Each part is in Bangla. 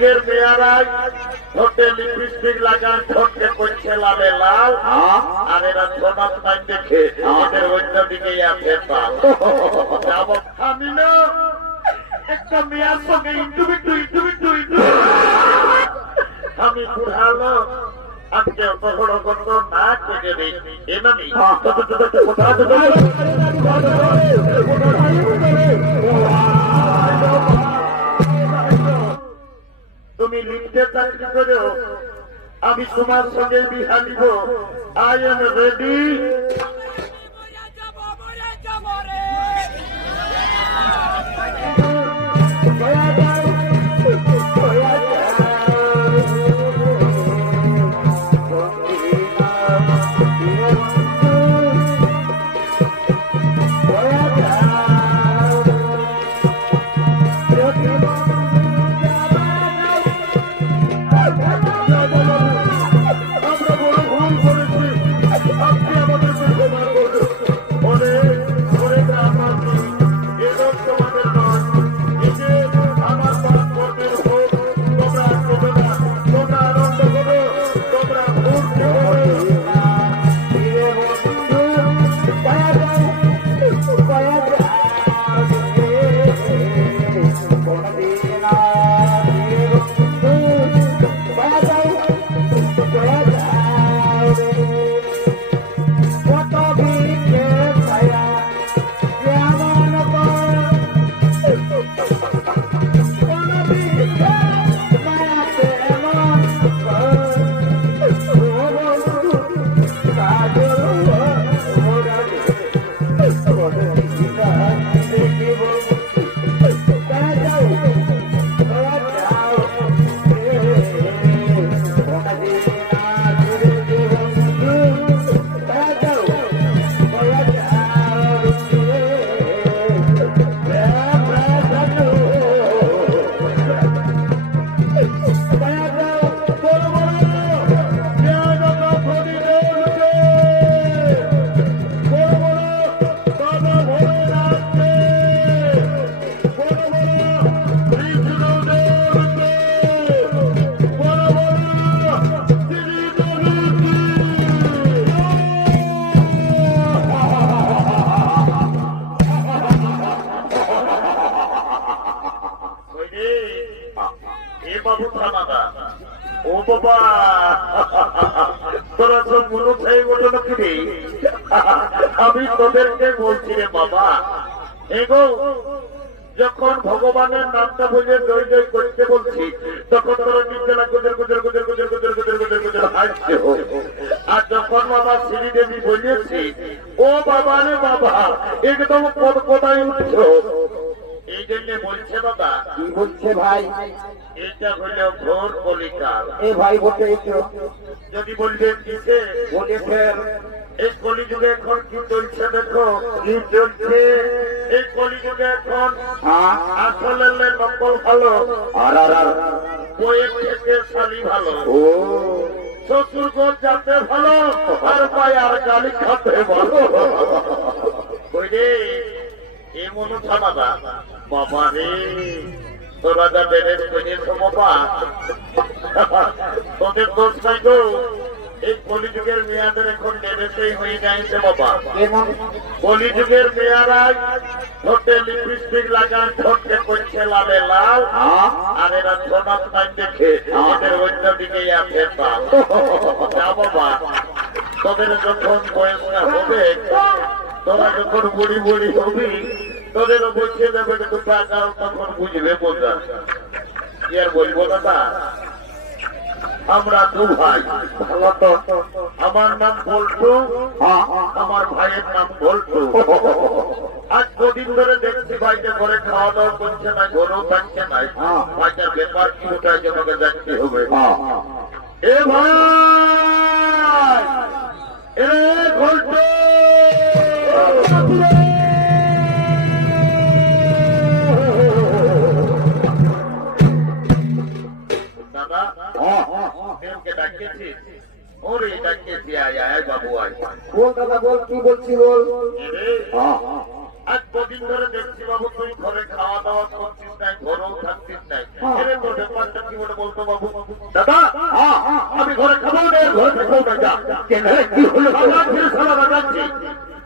যুগের মেয়ারা ঠোঁটে লিপস্টিক লাগান ঠোঁটে করছে লালে লাল আর এরা ছোনার পাই দেখে আমাদের অন্যদিকে আছে আমি না একটা মেয়ার সঙ্গে আমি আজকে অপহরণ করব না থেকে নেই এমনি কোথাও তুমি লিখতে চাকরি করো আমি তোমার সঙ্গে বিহা নিব। আই এম রেডি মরে আমি তোদেরকে বলছি রে বাবা। এগো, যখন ভগবানের নামটা বলে জয় জয় করতে বলছি, তখন তোরা নির্জলা গুজর গুজর গুজর গুজর গুজর গুজর গুজর গুজর হাসছে আর যখন বাবা শ্রীদেবী বলেছি, ও বাবা রে বাবা, একদম কত কোথায় উঠছো। এই জন্য বলছে বাবা, কি বলছে ভাই? এটা হলো ঘোর কলিকাল এ ভাই বলতে যদি বলবেন কিসে বলেছেন এই কলিযুগে এখন কি চলছে দেখো? কি চলছে? এই কলিযুগে এখন হ্যাঁ। আসলে নকল ভালো। আর আর বইয়ের থেকে শালি ভালো। ও। শ্বশুর ঘর যাতে ভালো আর ভাই আর গালি খাতে ভালো। বুঝলি এমন থামাদা বাবা রে। তোরা যা দোষ নাই গো এই কলিযুগের মেয়াদের এখন নেড়েতেই হয়ে যাইছে বাবা কলিযুগের মেয়ারা ঠোঁটে লিপস্টিক লাগান ঠোঁটকে করছে লালে লাল আর এরা সমাজ নাই দেখে এদের অন্য আছে যা বাবা তোদের যখন বয়সটা হবে তোরা যখন বুড়ি বুড়ি হবি তোদেরও বসিয়ে দেবে কিন্তু টাকা তখন বুঝবে বোঝা কি বলব দাদা আমরা দু ভাই। তো? আমার নাম বল্টু, আমার ভাইয়ের নাম বল্টু। আজ কদিন ধরে দেখছি ভাইকে ঘরে খাওয়া দাওয়া করছে না ঘরেও থাকছে না। ভাইটার ব্যাপার কি ওটা জনকে দেখতে হবে। এ ভাই! এ ঘন্ট ওরে ডাকিয়েছি আয় আয় বাবু আয়। বল দাদা বল কি বলছি বল? হ্যাঁ আজ কদিন ধরে দেখছি বাবু তুই ঘরে খাওয়া দাওয়া করছিস নাই ঘরেও থাকছিস নাই। এরে তোর ব্যাপারটা কি বলে বলতো বাবু? দাদা আমি ঘরে খাব না ঘরে থাকব না কেন কি হলো আমার ফিরে সালা লাগাচ্ছি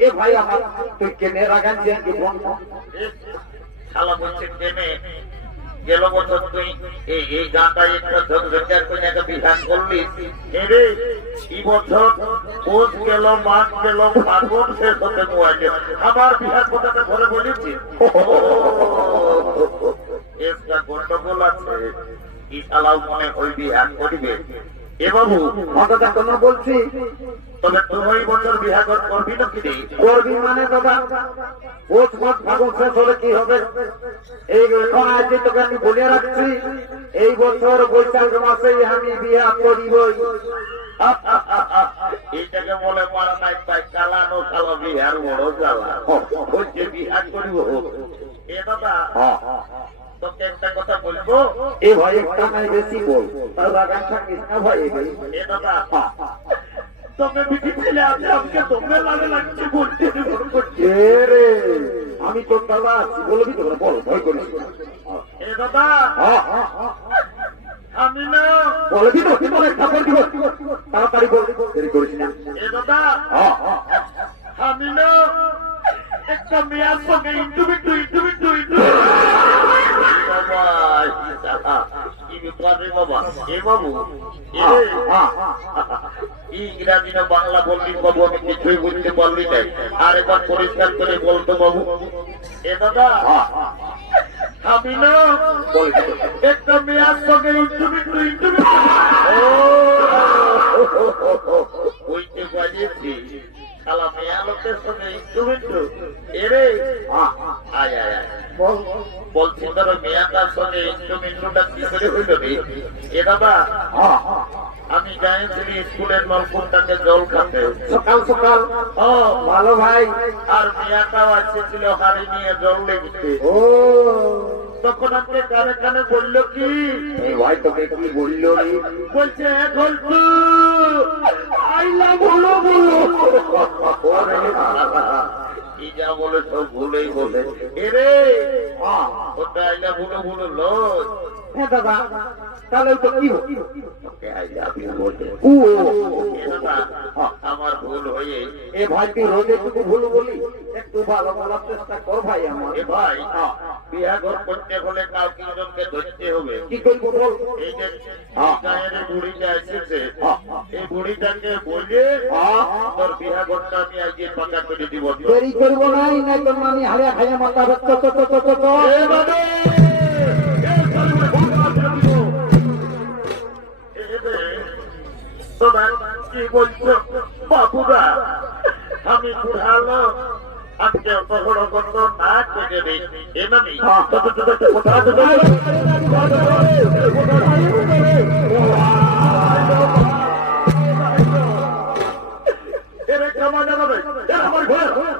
এ ভাই আমার তুই কেনে রাগাচ্ছিস কি বন্ধ? শালা বলছে কেনে। গেল বছর তুই এই এই গানটা একটা ঝকঝকার করে একটা বিধান করলি। এই বছর গেল মাস গেল ফাগুন শেষ হতে আমার বিহার কথাটা ধরে বলেছি। একটা গন্ডগোল আছে। ই শালাও মনে ওই বিহার করিবে। এ বাবু কথাটা কেন বলছি তবে ওই বছর বিহার করবি না কি করবি মানে দাদা ফাগুন শেষ হলে কি হবে? এই এখন তোকে আমি বলে রাখছি এই বছর বৈশাখ মাসে আমি বিয়া করিবই। এইটাকে বলে মারা নাই তাই কালানো কালো বিহার বড় জ্বালা বলছে বিহার করিব। এ দাদা তোকে একটা কথা বলব? এ ভাই একটা নাই বেশি বল। তার রাগান থাকিস না এই এ দাদা তোকে বিটি ছেলে আছে আমাকে তোমরা লাগে লাগছে বলতে রে? আমি তোর দাদা আছি বলবি তো বল ভয় করিস। এ দাদা। আমি না বলবি তো কিন্তু অনেক দিব। তাড়াতাড়ি বল দেরি করিস না। এ দাদা। আমি না একটা মেয়ার সঙ্গে ইন্টু বিটু ইন্টু বিটু ইন্টু বাবা কি ব্যাপার রে বাবা এ বাবু হ্যাঁ, হ্যাঁ। ইংরাজি না বাংলা বললি বাবু আমি কিছুই বুঝতে পারলি না আর এবার পরিষ্কার করে বলতো বাবু এ দাদা হ্যাঁ, হ্যাঁ। আমি না একটা মেয়ার সঙ্গে ইন্টু বিটু ইন্টু ওইতে বাজেছি শালা মেয়া লোকের সঙ্গে ইন্টু এরে হ্যাঁ, হ্যাঁ। আয় আয় বল। বলছি ধর মেয়াটার সঙ্গে ইন্টু মিন্টুটা কি করে হইল রে এ দাদা হ্যাঁ, হ্যাঁ। আমি যাইছিলি স্কুলের নলকূপটাকে জল খাতে সকাল সকাল। ও ভালো ভাই আর মেয়াটাও আসছিল হাড়ি নিয়ে জল লেগেছে। ও। তখন আপনি কানে কানে বলল কি? ভাই তোকে কি বলল বলছে ঘন্টু আইলা বলো বলো। বাবা। যা বলে সব ভুলেই বলে এরে হ্যাঁ। ওটা আইলা বলো বলো লয় হ্যাঁ দাদা তাহলে তো কি ওকে আইলা আপনি বলতে ও দাদা, আমার ভুল হয়ে এ ভাই তুই রোজ একটু ভুল বলি একটু ভালো বলার চেষ্টা কর ভাই আমার এ ভাই বিয়া ঘর করতে হলে কাউকে একজনকে ধরতে হবে কি করব বল এই যে গায়ের বুড়িটা এসেছে এই বুড়িটাকে বলে হ্যাঁ। তোর বিয়া ঘরটা আমি আজকে পাকা করে দিব দেরি করব নাই নাই তো আমি হারে খাইয়া মাথা তো তো তো তো তো তো। এ বাবা! এ সালুরে ভুল করে দিব। এ রে, তোরা কি বলছো বাবুরা আমি বুড়ালো আজকে অত বড় না কোথা এরে কেমন জানাবে আমার ঘরে।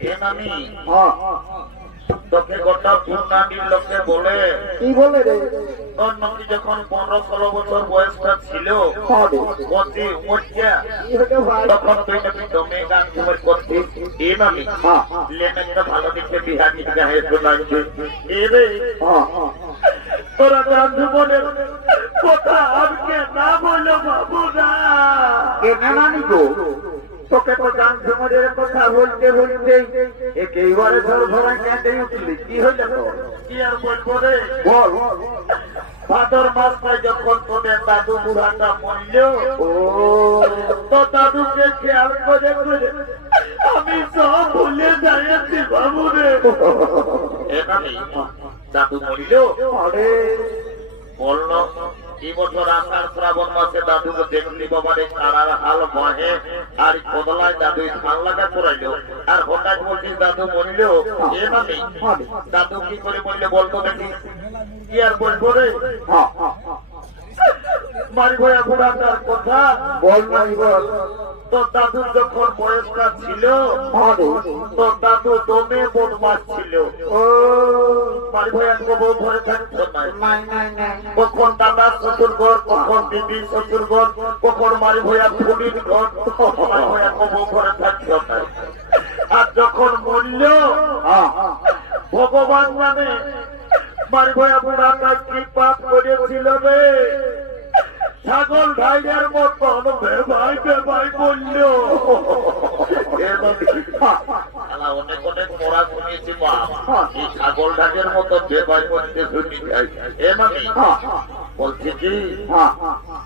এ নামি। তোকে গোটা পূর্ণাটির লোকে বলে কি বলে রে? তোর নাকি যখন পনেরো ষোলো বছর বয়সটা ছিল মজ্জা কি হতে ভাই? তখন তুই নাকি দমে গান ঘুমের করছিস এ নামি। লেন একটা ভালো দিকে বিহারি গায়ে শোনাচ্ছে এ রে তোরা গান জীবনের কথা আজকে না বলো বাবু না কেনে নানি গো? তোকে তো গান সমাজের কথা বলতে বলতে একেবারে ধর ধরা কেঁদে উঠলি। কি হইল কি আর বলব রে? বল। ভাদর মাসটায় যখন তোদের দাদু বুড়াটা মরল ও। তো দাদুকে খেয়াল করে করে আমি সব ভুলে যাইছি বাবু রে। দাদু মরিল। আরে। বলল এই বছর আষাঢ় শ্রাবণ মাসে দাদুকে দেখলি বাবার কারার হাল বহে আর এই কদলায় দাদু ধান লাগা করাইলো আর হঠাৎ বলছি দাদু মরিল? এ মানে দাদু কি করে মরিলে বলতো দেখি। কি আর বলব রে? মারি ভয়া বুড়াটার কথা বল নাই তোর দাদুর যখন বয়সটা ছিল তোর দাদু দমে বদমাস ছিল ও। মারি বউ ভরে থাকতো কখন দাদা শ্বশুর ঘর কখন দিদি শ্বশুর ঘর কখন মারি ভয়া ফুলির ঘর মারি ভয়া বউ ভরে থাকতো না। আর যখন মূল্য হ্যাঁ। ভগবান মানে মারি ভয়া বুড়াটা কি পাপ করেছিল রে। ছাগল ভাইয়ের মতন ভাই ভাই বলল অনেক অনেক পড়া শুনেছি এই ছাগল ঢাকের মতো বেবাই করতে শুনি যাই এ মানে বলছি কি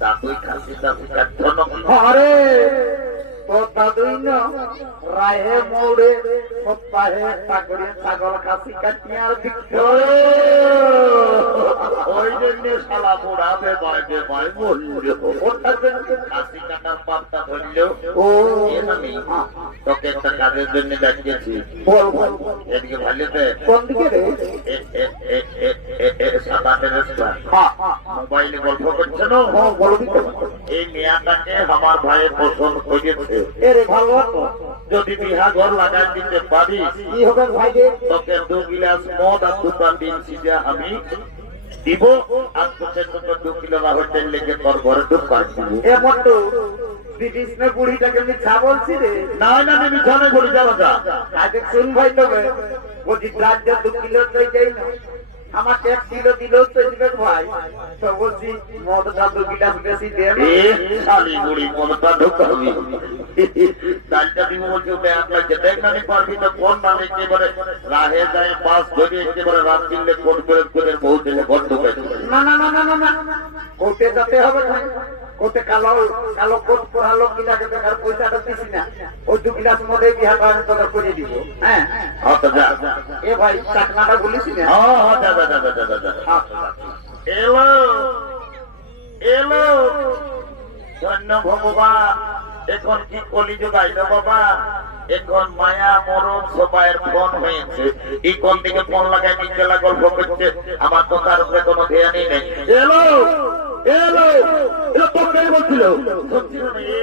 দাদুই খাসি দাদু কাটছো আরে তো দাদুই না রাহে মোড়ে সপ্তাহে চাকরি ছাগল খাসি কাটিয়ে আর বিক্রি ওই জন্য শালা বুড়া বেবাই বেবাই বলল ওটার জন্য খাসি কাটার পাপটা ধরল ও। এ তোকে একটা কাজের জন্য ডাকিয়েছি। বল বল। এদিকে ভালোতে কোন দিকে রে? সাদা টেরেসটা হ্যাঁ হ্যাঁ মোবাইলে গল্প করছে না? হ্যাঁ, এই মেয়াটাকে আমার ভাইয়ের পছন্দ করেছে? যদি বিহা ঘর লাগাই দিতে পারি তোকে দু গিলাস মদ আর দুটা ডিম সিজে আমি দিব আর তোকে তোকে দু কিলো রাহুল তেল লেগে তোর ঘরে ঢুকার দিব এ মট্টু ব্রিটিশ নে বুড়িটাকে মিথ্যা বলছি রে না না আমি মিঠানে বলি যাব যা আগে শুন ভাই তবে। বলছি রাজ্য দু কিলো লই যাই না। আমার এক দিল দিল তো দিবেন ভাই তো বলছি মদটা দু গিলাস বেশি দেন এ শালি বুড়ি মদটা ঢুকাবি ডালটা দিব বলছে ওটা আপনার যেতে এখানে পারবি তো কোন নামে একেবারে রাহে যায় পাস ধরে একেবারে রাত তিনটে কোট করে করে বহু দিনে ঘর ঢুকাইছে না না না না না না কোর্টে যেতে হবে না কোর্টে কালো কালো কোট পড়ালো কিলাকে দেখার পয়সাটা দিছি না। ওই দু গিলাস মধ্যে তোকে করে দিব। হ্যাঁ? আচ্ছা যা। এ ভাই চাকনাটা বলিস না? হ্যাঁ হ্যাঁ যা যা যা যা যা এলো এলো। ধন্য ভগবান এখন কি কলিযুগ আইলো বাবা? এখন মায়া মরণ সবাইয়ের ফোন হয়েছে। এই কোন দিকে ফোন লাগাই নিজেলা গল্প করছে। আমার কথার উপরে কোনো ধ্যানই নেই। এলো। এলো এলো বলছিল শুনছিল না এ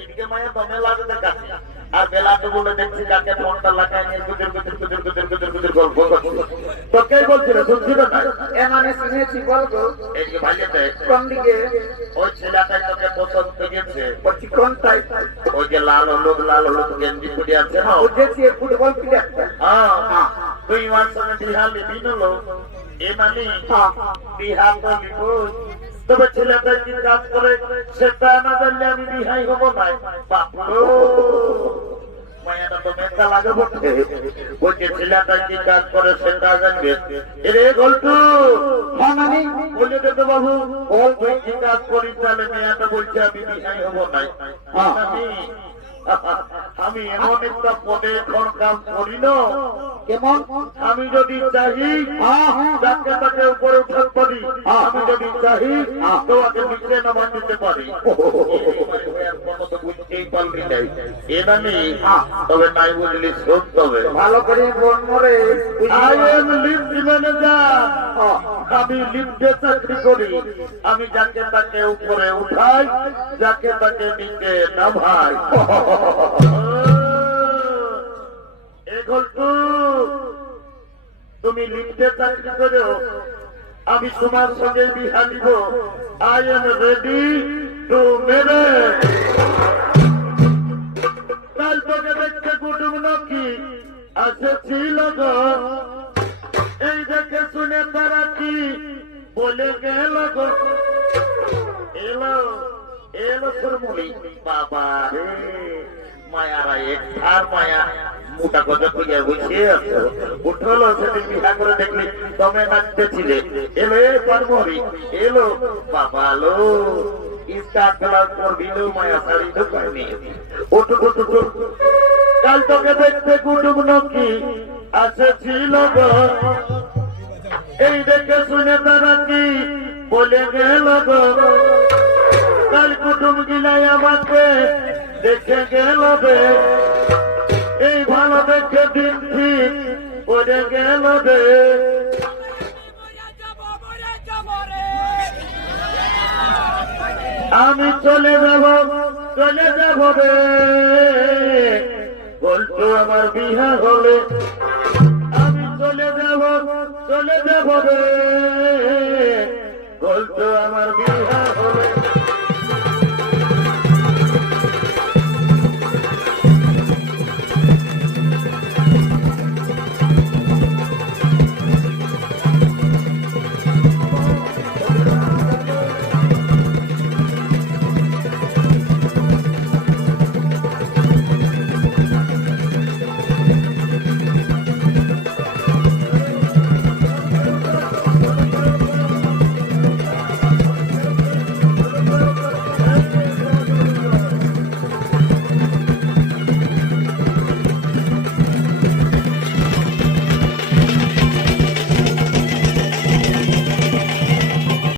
এদিকে মায়া দমে লাগে দেখাচ্ছে আর বেলাতে বলে দেখছি যাকে ফোনটা লাগাই নিয়ে গুজর গুজর গুজর গুজর গুজর গুজর গল্প করছে। তোকে বলছিল শুনছিল না এ শুনেছি বলব এই যে ভাইয়াতে কোন দিকে? ওই ছেলেটাই তোকে পছন্দ করেছে। বলছি কোনটাই ওই যে লাল হলুদ লাল হলুদ গেঞ্জি পরে আছে না? ফুটবল প্লেয়ারটা হ্যাঁ। তুই আমার সঙ্গে বিহার লিবি এ মানে বিহার তো লিব তবে ছেলেটা কি কাজ করে সেটা না জানলে আমি বিহাই হব না বাপলো মায়াটা তো মেকা লাগে বটে। বলছে ছেলেটা কি কাজ করে সেটা জানবে? এরে গল্টু হ্যাঁ বলে দেবে বাবু। ও কি কাজ করিস তাহলে মেয়াটা বলছে আমি হব নাই। আমি এমন একটা পদে এখন কাজ করি না। কেমন? আমি যদি চাহি হ্যাঁ হ্যাঁ যাকে তাকে উপরে উঠাতে পারি আমি যদি চাহি তোমাকে নিচে নামা দিতে পারি। বুঝতেই পারলি নাই এ নামি তবে নাই বুঝলি শোধ তবে। ভালো করে মন আই এম লিফট ম্যানেজার আমি লিফটে চাকরি করি। আমি যাকে তাকে উপরে উঠাই যাকে তাকে নিচে নামাই। তুমি লিফটে চাকরি করো আমি তোমার সঙ্গে বিহা দিব। I am ready to marriage কাল তোকে দেখতে কুটুম নাকি আসেছিল গো। এই দেখে শুনে তারা কি বলে গেল গো? এলো। এলো সুরমুলি বাবা রে। মায়ারা একটার মায়া, মোটা কথা কইয়া বসে আছো। উঠল সেদিন বিহা করে দেখলি তুমি নাচতেছিলে এলো এ পারমরি এলো, বাবা লো। ইস্টার খেলা করবি লো মায়া নিয়ে উঠু উঠু উঠু কাল তোকে দেখতে কুটুম নাকি আসেছিল গো। এই দেখে শুনে তারা কি বলে গেল গো? কাল কুটুম গিলাই আমাকে দেখে গেল এই ভালো দেখে দিন ঠিক পড়ে গেল আমি চলে যাব চলে যাব রে বলতো আমার বিহা হলে। আমি চলে যাব চলে যাব রে বলতো আমার বিহা